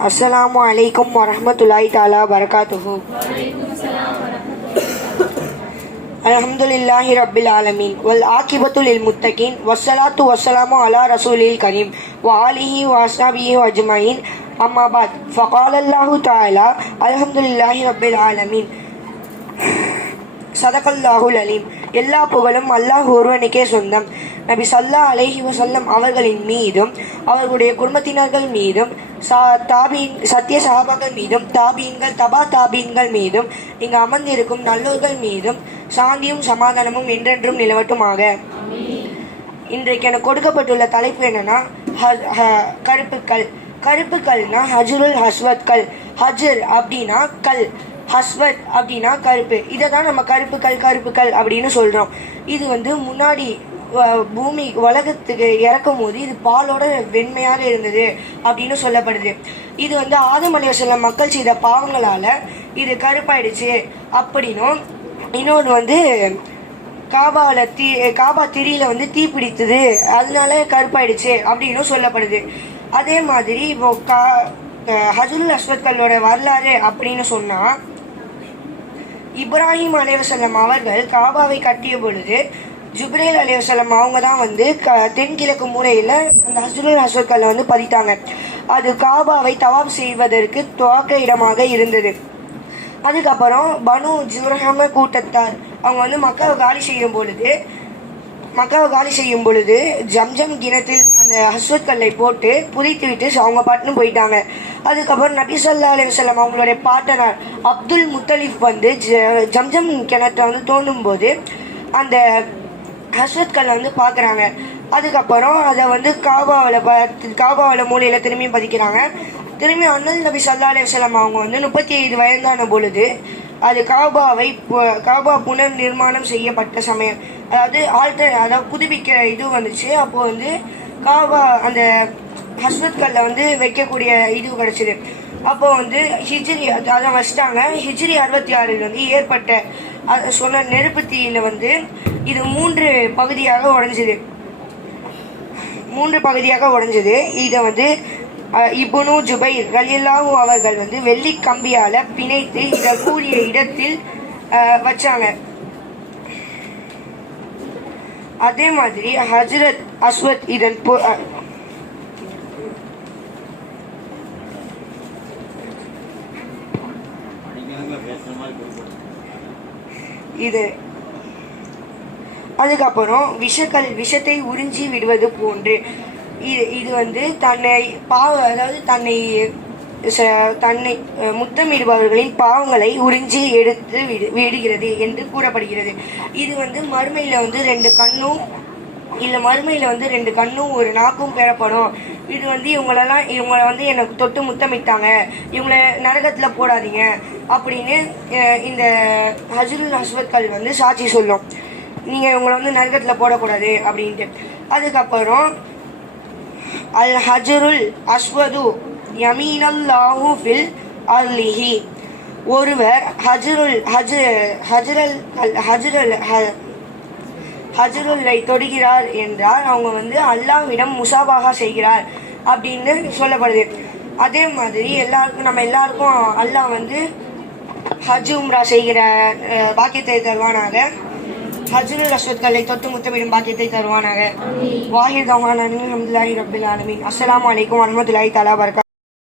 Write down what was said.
السلام عليكم ورحمة الله تعالى وبركاته الحمد لله رب العالمين والعاقبة للمتقين والصلاة والسلام على رسول الكريم وآله وأصحابه أجمعين أما بعد فقال الله تعالى الحمد لله رب العالمين சதகல்லாஹுல் அலீம் எல்லா புகழும் அல்லாஹ் ஒருவனுக்கே சொந்தம். நபி சல்லா அலைஹி வசல்லம் அவர்களின் மீதும் அவர்களுடைய குடும்பத்தினர்கள் மீதும் சா தாபீன் சத்திய சகாபாக்கள் மீதும் தாபீன்கள் தபா தாபீன்கள் மீதும் இங்கு அமர்ந்திருக்கும் நல்லோர்கள் மீதும் சாந்தியும் சமாதானமும் என்றென்றும் நிலவட்டுமாக. இன்றைக்கு எனக்கு கொடுக்கப்பட்டுள்ள தலைப்பு என்னன்னா ஹ- ஹ- ஹஜருல் கருப்புக்கல்னா ஹஜ்ருல் ஹஸ்வத் கல். ஹஜ்ர் அப்படின்னா கல். ஹஸ்வத் அப்படின்னா கருப்பு. இதை தான் நம்ம கருப்புக்கள் கருப்புக்கள் அப்படின்னு சொல்கிறோம் இது வந்து முன்னாடி பூமி உலகத்துக்கு இறக்கும் போது இது பாலோட வெண்மையாக இருந்தது அப்படின்னு சொல்லப்படுது. இது வந்து ஆதம் அலைவசல்லம் மக்கள் செய்த பாவங்களால் இது கருப்பாயிடுச்சு அப்படின்னும் இன்னொன்று வந்து காபாவில் தீ காபா திரியில் வந்து தீ பிடித்தது. அதனால கருப்பாயிடுச்சு அப்படின்னு சொல்லப்படுது. அதே மாதிரி இப்போ கா ஹஜுல் ஹஜ்ருல் அஸ்வத் கல்லோட வரலாறு அப்படின்னு சொன்னால் இப்ராஹிம் அலைவசல்லம் அவர்கள் காபாவை கட்டிய பொழுது ஜுப்ரேல் அலைவசல்லம் அவங்க தான் வந்து க தென்கிழக்கு மூலையில் அந்த ஹஸ்ருல் ஹசோக்கல்ல வந்து பதித்தாங்க. அது காபாவை தவாப் செய்வதற்கு துவக்க இடமாக இருந்தது. அதுக்கப்புறம் பனு ஜுரஹம கூட்டத்தார் அவங்க வந்து மக்காவை காலி செய்யும் பொழுது மக்காவை காலி செய்யும் பொழுது ஜம்ஜம் கிணத்தில் அந்த ஹஸ்வத் கல்லை போட்டு புதைத்து விட்டு அவங்க பாட்டுன்னு போயிட்டாங்க. அதுக்கப்புறம் நபி சொல்லா அலைஹி அவங்களுடைய பாட்டனார் அப்துல் முத்தலிஃப் வந்து ஜ- ஜம்ஜம் கிணற்றை வந்து தோண்டும் போது அந்த ஹஸ்வத் கல்லை வந்து பார்க்குறாங்க. அதுக்கப்புறம் அதை வந்து காபாவில் ப காபாவில் மூலையில் திரும்பியும் பதிக்கிறாங்க. திரும்பி அண்ணல் நபி சல்லா அலைஹி அவங்க வந்து முப்பத்தி ஐந்து வயதான பொழுது அது காபாவை காபா புனர் நிர்மாணம் செய்யப்பட்ட சமயம். அதாவது ஆல்டர் அதாவது புதுப்பிக்கிற இது வந்துச்சு. அப்போது வந்து காபா அந்த ஹஸ்வத் கல்ல வந்து வைக்கக்கூடிய இது கிடைச்சிது. அப்போ வந்து ஹிஜ்ரி அதான் வச்சிட்டாங்க. ஹிஜ்ரி அறுபத்தி ஆறில் வந்து ஏற்பட்ட சொன்ன நெருப்பு தீயில வந்து இது மூன்று பகுதியாக உடஞ்சிது. மூன்று பகுதியாக உடஞ்சது. இதை வந்து இபுனு ஜுபைர் ரலியல்லாஹு அவர்கள் வந்து வெள்ளி கம்பியால பிணைத்து இதை கூடிய இடத்தில் வச்சாங்க. அதே மாதிரி ஹஜ்ரத் அஸ்வத் இதன் இது. அதுக்கப்புறம் விஷக்கல் விஷத்தை உறிஞ்சி விடுவது போன்று. இது இது வந்து தன்னை பாவ அதாவது தன்னை தன்னை முத்தமிடுபவர்களின் பாவங்களை உறிஞ்சி எடுத்து விடு விடுகிறது என்று கூறப்படுகிறது. இது வந்து மறுமையில வந்து ரெண்டு கண்ணும் இல்ல மறுமையில வந்து ரெண்டு கண்ணும் ஒரு நாக்கும் பெறப்படும். இது வந்து இவங்களெல்லாம் இவங்கள வந்து எனக்கு தொட்டு முத்தமிட்டாங்க. இவங்கள நரகத்துல போடாதீங்க அப்படின்னு இந்த ஹஜ்ருல் அஸ்வத்கள் வந்து சாட்சி சொல்லும். நீங்க இவங்களை வந்து நரகத்துல போடக்கூடாது அப்படின்ட்டு. அதுக்கப்புறம் அல் ஹஜருல் அஸ்வது யமீனல்லாஹு ஃபில் அர்லிஹி. ஒருவர் ஹஜருல் ஹஜ ஹஜரல் ஹஜரல் ஹஜருல்லை தொடுகிறார் என்றால் அவங்க வந்து அல்லாஹ்விடம் முசாபாகா செய்கிறார் அப்படின்னு சொல்லப்படுது. அதே மாதிரி எல்லாருக்கும் நம்ம எல்லாருக்கும் அல்லாஹ் வந்து ஹஜ் உம்ரா செய்கிற பாக்கியத்தை தருவானாக. ஹஜ்ருல் அஸ்வத்களை தொட்டு முத்தமிடும் பாக்கியத்தை தருவானாக. வாஹிர் தவானானி அஹமதுல்லாஹி ரபில் ஆலமீன். அஸ்ஸலாமு அலைக்கும் வரமத்துல்லாஹி தலா வரகா